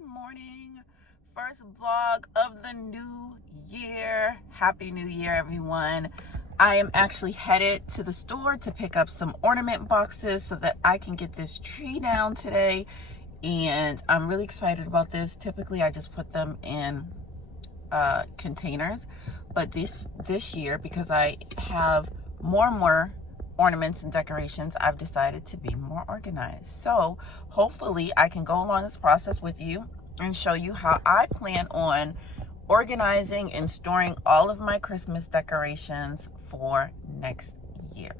Good morning. First vlog of the new year. Happy New Year, everyone. I am actually headed to the store to pick up some ornament boxes so that I can get this tree down today. And I'm really excited about this. Typically, I just put them in containers. But this year, because I have more and more ornaments and decorations, I've decided to be more organized. So hopefully I can go along this process with you and show you how I plan on organizing and storing all of my Christmas decorations for next year.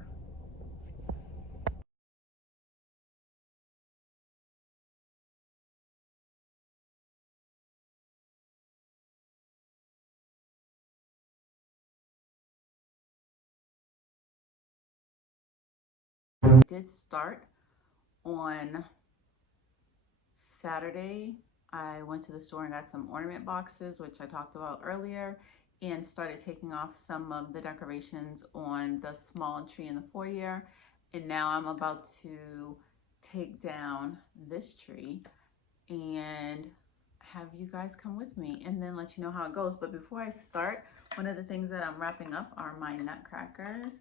I did start on Saturday. I went to the store and got some ornament boxes, which I talked about earlier, and started taking off some of the decorations on the small tree in the foyer. And now I'm about to take down this tree and have you guys come with me and then let you know how it goes. But before I start, one of the things that I'm wrapping up are my nutcrackers.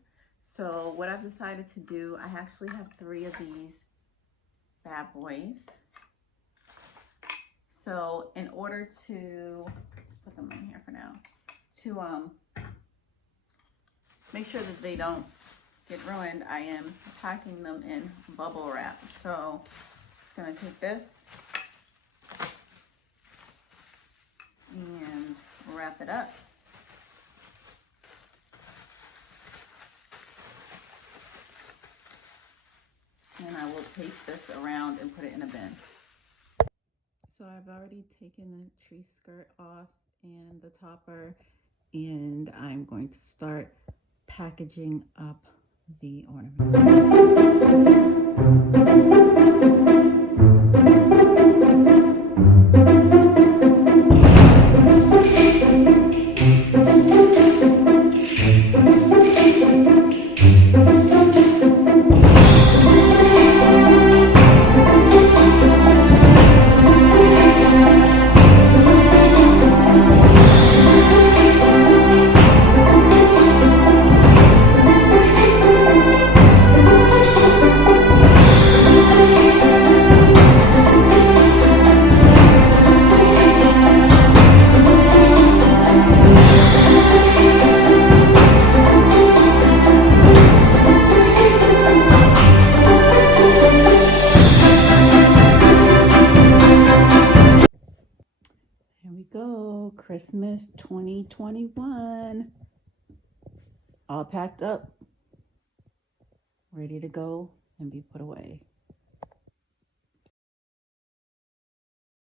So what I've decided to do, I actually have 3 of these bad boys. So in order to put them in here for now, to make sure that they don't get ruined, I am packing them in bubble wrap. So it's gonna take this and wrap it up. And I will tape this around and put it in a bin. So I've already taken the tree skirt off and the topper, and I'm going to start packaging up the ornament. Here we go, Christmas 2021. All packed up, ready to go and be put away.